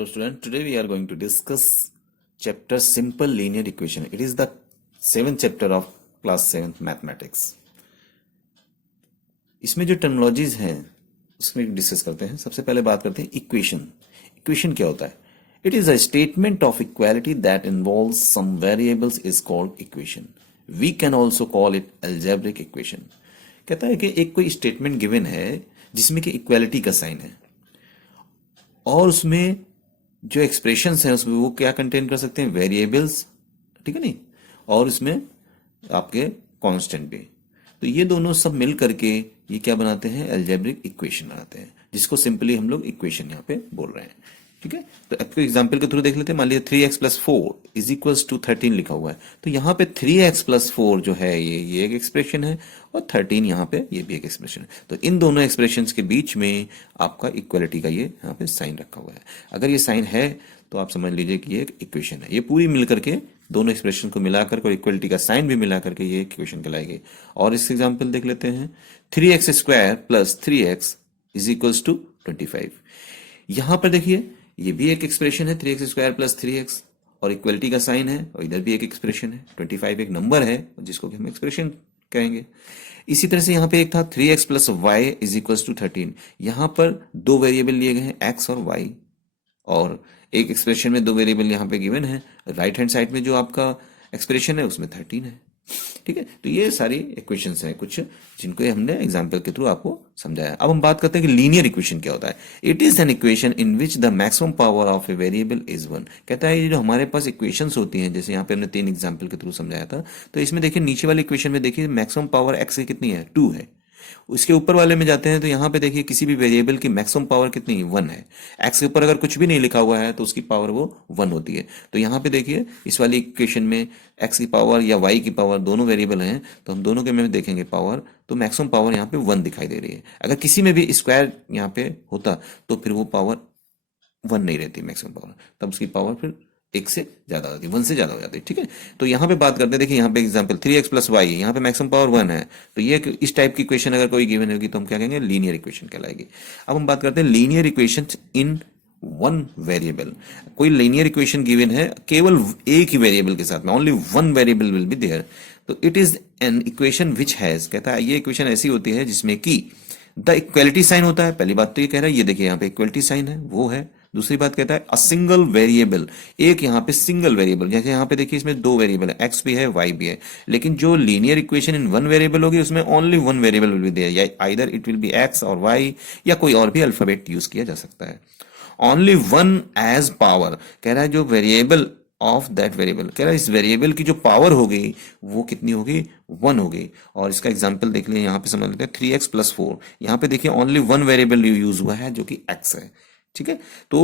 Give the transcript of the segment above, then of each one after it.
Hello student, today we are going to discuss chapter Simple Linear Equation. It is the 7th chapter of class 7th Mathematics. इसमें जो terminologies हैं उसमें discuss करते हैं. सबसे पहले बात करते हैं इक्वेशन. इक्वेशन क्या होता है? It is a statement of equality that involves some variables is called equation. We can also call it algebraic equation. कहता है कि एक कोई स्टेटमेंट गिवन है जिसमें कि इक्वालिटी का साइन है और उसमें जो एक्सप्रेशंस हैं उसमें वो क्या कंटेन कर सकते हैं, वेरिएबल्स, ठीक है नहीं, और इसमें आपके कांस्टेंट भी. तो ये दोनों सब मिल करके ये क्या बनाते हैं, अलजेब्रिक इक्वेशन बनाते हैं, जिसको सिंपली हम लोग इक्वेशन यहाँ पे बोल रहे हैं. ठीक है, तो आपको एग्जांपल के थ्रू देख लेते हैं. मान लीजिए 3x plus 4 is equals to 13 लिखा हुआ है. तो यहाँ पे 3x प्लस 4 जो है ये एक एक्सप्रेशन है और 13 यहाँ पे ये भी एक एक्सप्रेशन है. तो इन दोनों एक्सप्रेशन के बीच में आपका इक्वलिटी का ये यहाँ पे साइन रखा हुआ है. अगर ये साइन है तो आप समझ लीजिए कि ये एक इक्वेशन है. ये पूरी मिल करके दोनों एक्सप्रेशन को मिलाकर और इक्वलिटी का साइन भी मिला करके ये इक्वेशन कहलाएगी. और इस एग्जाम्पल देख लेते हैं. 3x square plus 3x is equals to 25. यहां पर देखिए ये भी एक एक्सप्रेशन है 3x स्क्वायर प्लस 3x और इक्वलिटी का साइन है और इधर भी एक एक्सप्रेशन है. 25 एक नंबर है जिसको कि हम एक्सप्रेशन कहेंगे. इसी तरह से यहाँ पे एक था 3x प्लस वाई इज इक्वल्स टू 13. यहां पर दो वेरिएबल लिए गए हैं x और y और एक एक्सप्रेशन में दो वेरिएबल यहाँ पे गिवन है. राइट हैंड साइड में जो आपका एक्सप्रेशन है उसमें 13 है. ठीक है, तो ये सारी इक्वेशंस हैं कुछ जिनको हमने एग्जांपल के थ्रू आपको समझाया. अब हम बात करते हैं कि लीनियर इक्वेशन क्या होता है. It is an equation in which the maximum power of a variable is 1. कहता है ये जो हमारे पास इक्वेशंस होती हैं, जैसे यहाँ पे हमने 3 एग्जांपल के थ्रू समझाया था, तो इसमें देखिए नीचे वाली इक्वेशन में देखिए मैक्सिमम पावर एक्स की कितनी है, 2 है. उसके ऊपर वाले में जाते हैं तो यहाँ पे देखिए किसी भी वेरिएबल की मैक्सिमम पावर कितनी है, 1 है. एक्स के ऊपर अगर कुछ भी नहीं लिखा हुआ है तो उसकी पावर वो 1 होती है. तो यहाँ पे देखिए इस वाली इक्वेशन में एक्स की पावर या वाई की पावर दोनों वेरिएबल हैं, तो हम दोनों के में देखेंगे पावर, तो मैक्सिमम पावर यहाँ पे 1 दिखाई दे रही है. अगर किसी में भी स्क्वायर यहाँ पे होता तो फिर वो पावर 1 नहीं रहती मैक्सिमम पावर, तब उसकी पावर फिर 1 से ज्यादा होती है, 1 से ज्यादा हो जाती है. ठीक है, तो यहाँ पे बात करते हैं. देखिए यहाँ पे एग्जांपल 3x प्लस वाई, यहाँ पे मैक्सिमम पावर 1 है. तो ये इस टाइप की इक्वेशन अगर कोई गिवन होगी तो हम क्या कहेंगे, लीनियर इक्वेशन कहलाएगी. अब हम बात करते हैं linear equation in one variable. कोई लीनियर इक्वेशन गिवन है केवल एक ही वेरिएबल के साथ में, only one variable will be there. तो it is an equation which has, कहता है ये इक्वेशन ऐसी होती है जिसमें कि द इक्वलिटी साइन होता है. पहली बात तो ये कह रहा है, ये देखिए यहाँ पे इक्वलिटी साइन है, वो है. दूसरी बात कहता है अ सिंगल वेरिएबल, एक यहाँ पे सिंगल वेरिएबल. जैसे यहाँ पे देखिए इसमें दो वेरिएबल है, एक्स भी है वाई भी है, लेकिन जो linear equation in one variable होगी उसमें only one variable will be there, या either it will be X और वाई या कोई और भी अल्फाबेट यूज किया जा सकता है. ओनली वन एज पावर, कह रहा है जो वेरिएबल ऑफ दैट वेरिएबल, कह रहा है इस वेरिएबल की जो पावर होगी वो कितनी होगी, 1 होगी. और इसका एग्जांपल देख लिया, यहाँ पे समझ लेते हैं 3x प्लस 4. यहाँ पे देखिए ओनली वन वेरिएबल यूज हुआ है जो कि x है. ठीक है, तो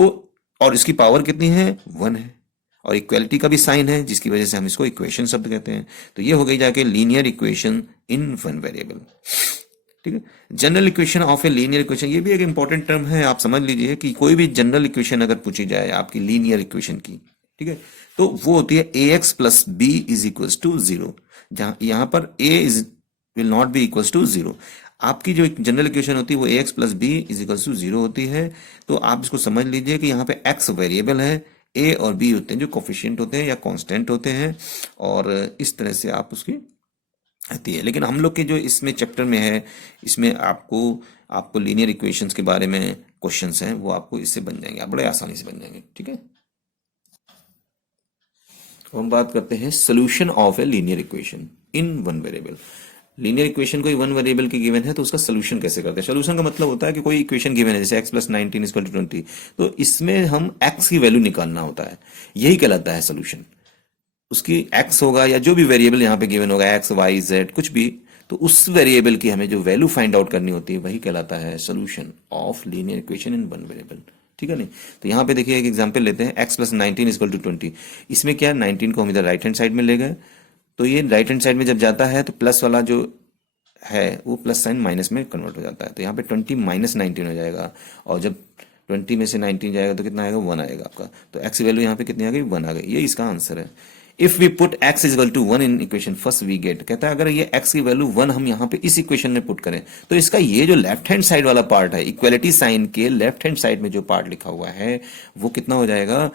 और इसकी पावर कितनी है, 1 है, और इक्वलिटी का भी साइन है जिसकी वजह से हम इसको इक्वेशन शब्द कहते हैं. तो ये हो गई जाके linear equation in one variable. ठीक है, general equation of a linear equation, ये भी एक इंपॉर्टेंट टर्म है, आप समझ लीजिए कि कोई भी जनरल इक्वेशन अगर पूछी जाए आपकी लीनियर इक्वेशन की, ठीक है, तो वो होती है ax plus B is equals to 0. जहां यहां पर a is will not be equals to 0. आपकी जो जनरल इक्वेशन होती है वो ax plus B is equals to 0 होती है. तो आप इसको समझ लीजिए कि यहाँ पे x वेरिएबल है, a और b होते हैं जो कोफिशिएंट होते हैं या कांस्टेंट होते हैं, और इस तरह से आप उसकी आती है. लेकिन हम लोग के जो इसमें चैप्टर में है, इसमें आपको लीनियर इक्वेशंस के बारे में क्वेश्चंस हैं वो आपको इससे बन जाएंगे, आप बड़े आसानी से बन जाएंगे. ठीक है, तो हम बात करते हैं solution of a linear equation in one variable. Linear equation कोई वन वेरिएबल की गिवन है तो उसका सोल्यूशन कैसे करते हैं. सोल्यूशन का मतलब होता है कि कोई इक्वेशन गिवन है जैसे x प्लस 19 इक्वल टू 20, तो इसमें हम x की वैल्यू निकालना होता है, यही कहलाता है सोल्यूशन. उसकी x होगा या जो भी वेरिएबल यहाँ पे गिवन होगा, x y z कुछ भी, तो उस वेरिएबल की हमें जो वैल्यू फाइंड आउट करनी होती है वही कहलाता है solution of linear equation in one variable. ठीक है नहीं, तो यहाँ पे देखिए एक एग्जांपल लेते हैं, x प्लस 19 इक्वल टू 20. इसमें क्या 19 को हम इधर राइट हैंड साइड में ले गए, तो ये राइट हैंड साइड में जब जाता है तो प्लस वाला जो है वो प्लस साइन माइनस में कन्वर्ट हो जाता है. तो यहाँ पे 20 माइनस 19 हो जाएगा, और जब 20 में से 19 जाएगा तो कितना आएगा, 1 आएगा आपका. तो x वैल्यू यहाँ पे कितनी आ गई, 1 आ गई. ये इसका आंसर है. If we put x is equal to 1 in equation first we get, कहता है अगर ये x की वैल्यू 1 हम यहाँ पे इस इक्वेशन में पुट करें तो इसका ये जो लेफ्ट हैंड साइड वाला पार्ट है, इक्वलिटी साइन के लेफ्ट हैंड साइड में जो पार्ट लिखा हुआ है वो कितना हो जाएगा,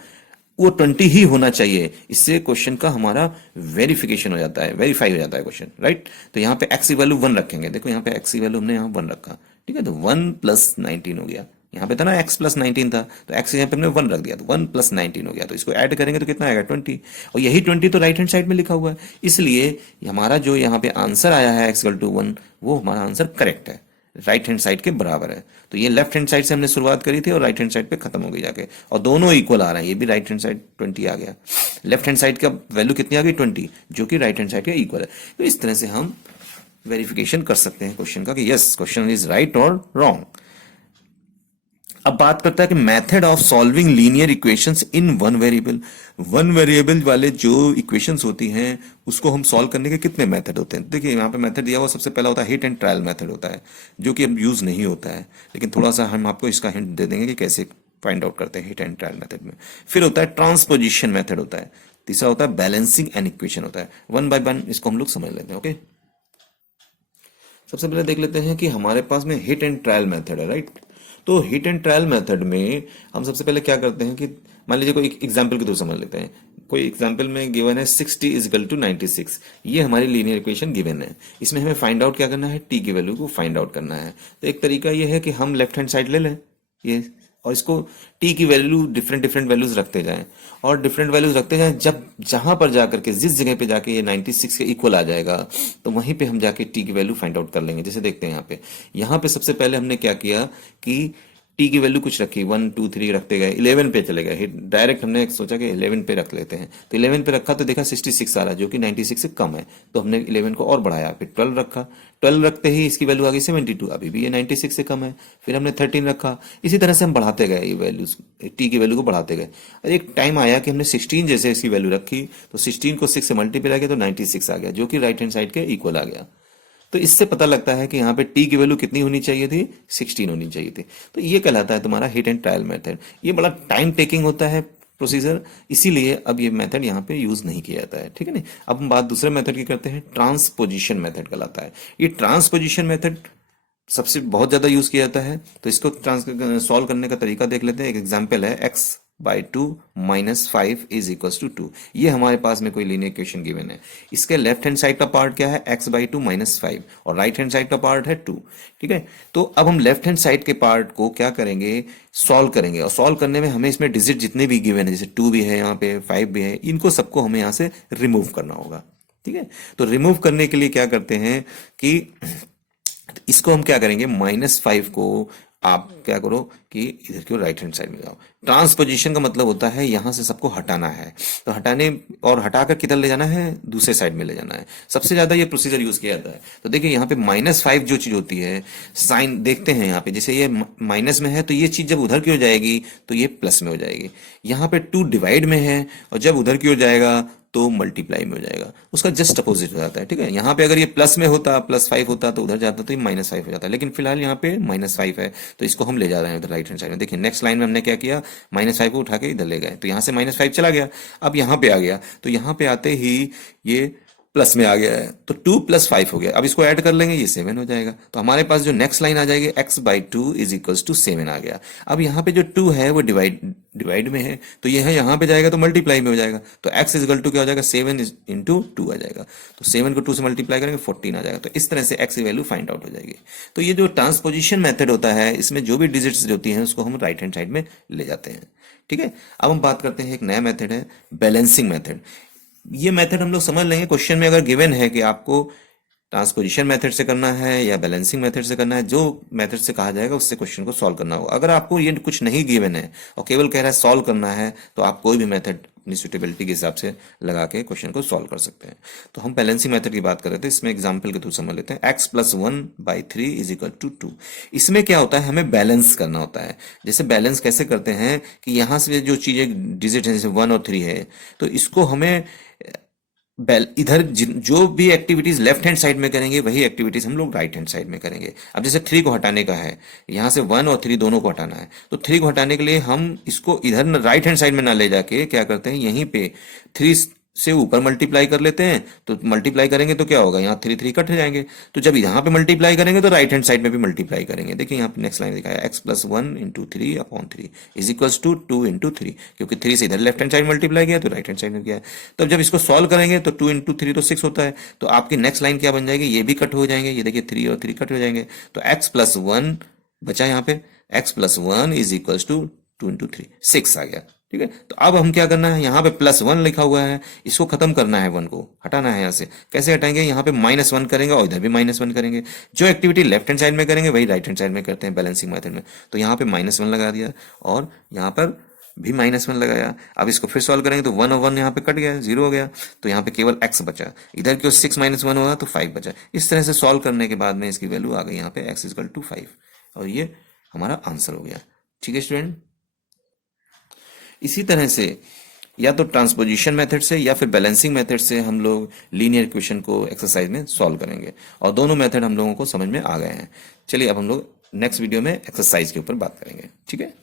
वो 20 ही होना चाहिए। इससे क्वेश्चन का हमारा वेरिफिकेशन हो जाता है, वेरीफाई हो जाता है क्वेश्चन, राइट। तो यहाँ पे x की वैल्यू 1 रखेंगे, देखो यहाँ पे x की वैल्यू हमने यहाँ 1 रखा, ठीक है, तो 1 प्लस 19 हो गया। यहाँ पे था ना x प्लस 19 था, तो x यहाँ पे हमने 1 रख दिया, तो 1 प्लस 19 हो गया। तो इसको ऐड करेंगे तो कितना आएगा 20, और यही 20 तो राइट हैंड साइड में लिखा हुआ है, इसलिए हमारा जो यहाँ पे आंसर आया है x इक्वल टू 1, वो हमारा आंसर करेक्ट है, राइट हैंड साइड के बराबर है। तो ये लेफ्ट हैंड साइड से हमने शुरुआत करी थी और राइट हैंड साइड पे खत्म हो गई जाके, और दोनों इक्वल आ रहे हैं। ये भी राइट हैंड साइड 20 आ गया, लेफ्ट हैंड साइड का वैल्यू कितनी आ गई 20, जो कि राइट हैंड साइड के इक्वल है। तो इस तरह से हम वेरिफिकेशन कर सकते हैं क्वेश्चन का कि यस क्वेश्चन इज राइट और रॉन्ग। अब बात करता है कि method of solving linear equations in one variable. One variable वाले जो इक्वेशंस होती हैं उसको हम सॉल्व करने के कितने मेथड होते हैं। देखिए यहाँ पे मेथड दिया हुआ, सबसे पहला होता है हिट एंड ट्रायल मेथड होता है, जो कि अब यूज नहीं होता है, लेकिन थोड़ा सा हम आपको इसका हिंट दे देंगे कि कैसे फाइंड आउट करते हैं हिट एंड ट्रायल मेथड में। फिर होता है ट्रांसपोजिशन मेथड होता है, तीसरा होता है बैलेंसिंग एन इक्वेशन होता है। वन बाय वन इसको हम लोग समझ लेते हैं। ओके, सबसे पहले देख लेते हैं कि हमारे पास में हिट एंड ट्रायल मेथड है, राइट। तो हिट एंड ट्रायल मेथड में हम सबसे पहले क्या करते हैं कि मान लीजिए कोई एग्जांपल के थ्रू समझ लेते हैं। कोई एग्जांपल में गिवन है 60 इज इक्वल टू 96, ये हमारी लीनियर इक्वेशन गिवन है। इसमें हमें फाइंड आउट क्या करना है, टी की वैल्यू को फाइंड आउट करना है। तो एक तरीका ये है कि हम लेफ्ट हैंड साइड ले लें ये, और इसको टी की वैल्यू डिफरेंट डिफरेंट वैल्यूज रखते जाएं, और डिफरेंट वैल्यूज रखते जाएं। जब जहां पर जाकर के जिस जगह पे जाके ये 96 के इक्वल आ जाएगा तो वहीं पे हम जाके टी की वैल्यू फाइंड आउट कर लेंगे। जैसे देखते हैं यहाँ पे सबसे पहले हमने क्या किया कि टी की वैल्यू कुछ रखी, 1 2 3 रखते गए, 11 पे चले गए। डायरेक्ट हमने सोचा कि 11 पे रख लेते हैं, तो 11 पे रखा तो देखा 66 आ रहा है, जो कि 96 से कम है, तो हमने 11 को और बढ़ाया। फिर 12 रखा, 12 रखते ही इसकी वैल्यू आ गई 72, अभी भी ये 96 से कम है। फिर हमने 13 रखा, इसी तरह से हम बढ़ाते गए ये वैल्यूज, टी की वैल्यू को बढ़ाते गए। और एक टाइम आया कि हमने 16 जैसे इसकी वैल्यू रखी, तो 16 को 6 से मल्टीप्लाई किया तो 96 आ गया, जो कि राइट हैंड साइड के इक्वल आ गया। तो इससे पता लगता है कि यहाँ पे टी की वैल्यू कितनी होनी चाहिए थी, 16 होनी चाहिए थी। तो ये कहलाता है तुम्हारा हिट एंड ट्रायल मेथड। ये बड़ा टाइम टेकिंग होता है प्रोसीजर, इसीलिए अब ये मेथड यहाँ पे यूज नहीं किया जाता है, ठीक है। नहीं, अब हम बात दूसरे मेथड की करते हैं, ट्रांसपोजिशन मेथड कहलाता है। ये ट्रांसपोजिशन मेथड सबसे बहुत ज्यादा यूज किया जाता है। तो इसको सॉल्व करने का तरीका देख लेते हैं। एक एग्जाम्पल है x बाई 2 माइनस 5 इज इक्वल टू 2। ये हमारे पास में कोई लीनियर इक्वेशन गिवन है। इसके लेफ्ट हैंड साइड का पार्ट क्या है, x बाई 2 माइनस 5, और राइट हैंड साइड का पार्ट है 2, ठीक है। तो अब हम लेफ्ट हैंड साइड के पार्ट को क्या करेंगे, सॉल्व करेंगे। और सॉल्व करने में हमें इसमें डिजिट जितने भी गिवन है, जैसे 2 भी है यहाँ पे, 5 भी है, इनको सबको हमें यहाँ से रिमूव करना होगा, ठीक है। तो रिमूव करने के लिए क्या करते हैं कि इसको हम क्या करेंगे, -5 को आप क्या करो कि इधर की राइट हैंड साइड में जाओ। ट्रांसपोजिशन का मतलब होता है यहां से सबको हटाना है, तो हटाने और हटाकर किधर ले जाना है, दूसरे साइड में ले जाना है। सबसे ज्यादा ये प्रोसीजर यूज किया जाता है। तो देखिए यहाँ पे -5 जो चीज होती है, साइन देखते हैं यहाँ पे, जैसे ये माइनस में है तो ये चीज जब उधर की हो जाएगी तो ये प्लस में हो जाएगी। यहाँ पे 2 डिवाइड में है और जब उधर की हो जाएगा तो मल्टीप्लाई में हो जाएगा, उसका जस्ट अपोजिट हो जाता है, ठीक है। यहाँ पे अगर ये प्लस में होता, +5 होता तो उधर जाता तो ये -5 हो जाता है, लेकिन फिलहाल यहाँ पे -5 है तो इसको हम ले जा रहे हैं उधर राइट हैंड साइड में। देखिए नेक्स्ट लाइन में हमने क्या किया, -5 को उठा के इधर ले गए, तो यहाँ से -5 चला गया, अब यहाँ पे आ गया, तो यहाँ पे आते ही ये प्लस में आ गया है, तो 2 + 5 हो गया। अब इसको ऐड कर लेंगे, ये 7 हो जाएगा। तो हमारे पास जो नेक्स्ट लाइन आ जाएगी, x by 2 is equals to 7 आ गया। अब यहाँ पे जो 2 है वो डिवाइड में है, तो ये है यहाँ पे जाएगा तो मल्टीप्लाई में हो जाएगा, तो x इज इक्वल टू क्या हो जाएगा, 7 इंटू 2 आ जाएगा। तो 7 को 2 से मल्टीप्लाई करेंगे 14 आ जाएगा। तो इस तरह से x की वैल्यू फाइंड आउट हो जाएगी। तो ये जो ट्रांसपोजिशन मेथड होता है, इसमें जो भी डिजिट्स होती हैं उसको हम राइट हैंड साइड में ले जाते हैं, ठीक है। अब हम बात करते हैं एक नया मेथड है, बैलेंसिंग मेथड। ये मेथड हम लोग समझ लेंगे, क्वेश्चन में अगर गिवन है कि आपको ट्रांसपोजिशन मेथड से करना है या बैलेंसिंग मेथड से करना है, जो मेथड से कहा जाएगा उससे क्वेश्चन को सॉल्व करना होगा। अगर आपको ये कुछ नहीं गिवन है और केवल कह रहा है सॉल्व करना है, तो आप कोई भी मेथड अपनी सुटेबिलिटी के हिसाब से लगा के क्वेश्चन को सॉल्व कर सकते हैं। तो हम बैलेंसिंग मेथड की बात कर रहे थे, इसमें एग्जांपल के थ्रू समझ लेते हैं। x + 1 by 3 is equal to 2। इसमें क्या होता है, हमें बैलेंस करना होता है। जैसे बैलेंस कैसे करते हैं कि यहाँ से जो चीजें डिजिट है, जैसे 1 और 3 है, तो इसको हमें इधर जो भी एक्टिविटीज लेफ्ट हैंड साइड में करेंगे वही एक्टिविटीज हम लोग राइट हैंड साइड में करेंगे। अब जैसे 3 को हटाने का है, यहाँ से 1 और 3 दोनों को हटाना है, तो 3 को हटाने के लिए हम इसको इधर राइट हैंड साइड में ना ले जाके क्या करते हैं, यहीं पे 3 से ऊपर मल्टीप्लाई कर लेते हैं, तो मल्टीप्लाई करेंगे तो क्या होगा, यहाँ 3 3 कट हो जाएंगे। तो जब यहाँ पे मल्टीप्लाई करेंगे तो राइट हैंड साइड में भी मल्टीप्लाई करेंगे। देखिए यहाँ पे नेक्स्ट लाइन दिखाया, x plus 1 into 3 upon 3 is equals to 2 into 3, क्योंकि 3 से इधर लेफ्ट हैंड साइड मल्टीप्लाई किया तो राइट हैंड साइड में किया है। तब जब इसको सॉल्व करेंगे तो 2 इंटू 3 तो 6 होता है, तो आपकी नेक्स्ट लाइन क्या बन जाएगी, ये भी कट हो जाएंगे, ये देखिए 3 और 3 कट हो जाएंगे, तो एक्स प्लस 1 बचा यहाँ पे, x plus 1 is equals to 2 into 3, 6 आ गया। ठीक है, तो अब हम क्या करना है, यहाँ पे प्लस 1 लिखा हुआ है, इसको खत्म करना है, 1 को हटाना है यहाँ से। कैसे हटाएंगे, यहाँ पे -1 करेंगे और इधर भी -1 करेंगे। जो एक्टिविटी लेफ्ट हैंड साइड में करेंगे वही राइट हैंड साइड में करते हैं बैलेंसिंग मेथड में। तो यहाँ पे -1 लगा दिया और यहाँ पर भी -1 लगाया। अब इसको फिर सॉल्व करेंगे तो 1 और 1 यहाँ पे कट गया, 0 हो गया, तो यहाँ पे केवल x बचा। इधर क्यों 6 - 1 हुआ तो 5 बचा। इस तरह से सॉल्व करने के बाद में इसकी वैल्यू आ गई यहाँ पे x इक्वल टू 5, और ये हमारा आंसर हो गया। ठीक है स्टूडेंट, इसी तरह से या तो ट्रांसपोजिशन मेथड से या फिर बैलेंसिंग मेथड से हम लोग लीनियर इक्वेशन को एक्सरसाइज में सॉल्व करेंगे, और दोनों मेथड हम लोगों को समझ में आ गए हैं। चलिए अब हम लोग नेक्स्ट वीडियो में एक्सरसाइज के ऊपर बात करेंगे। ठीक है।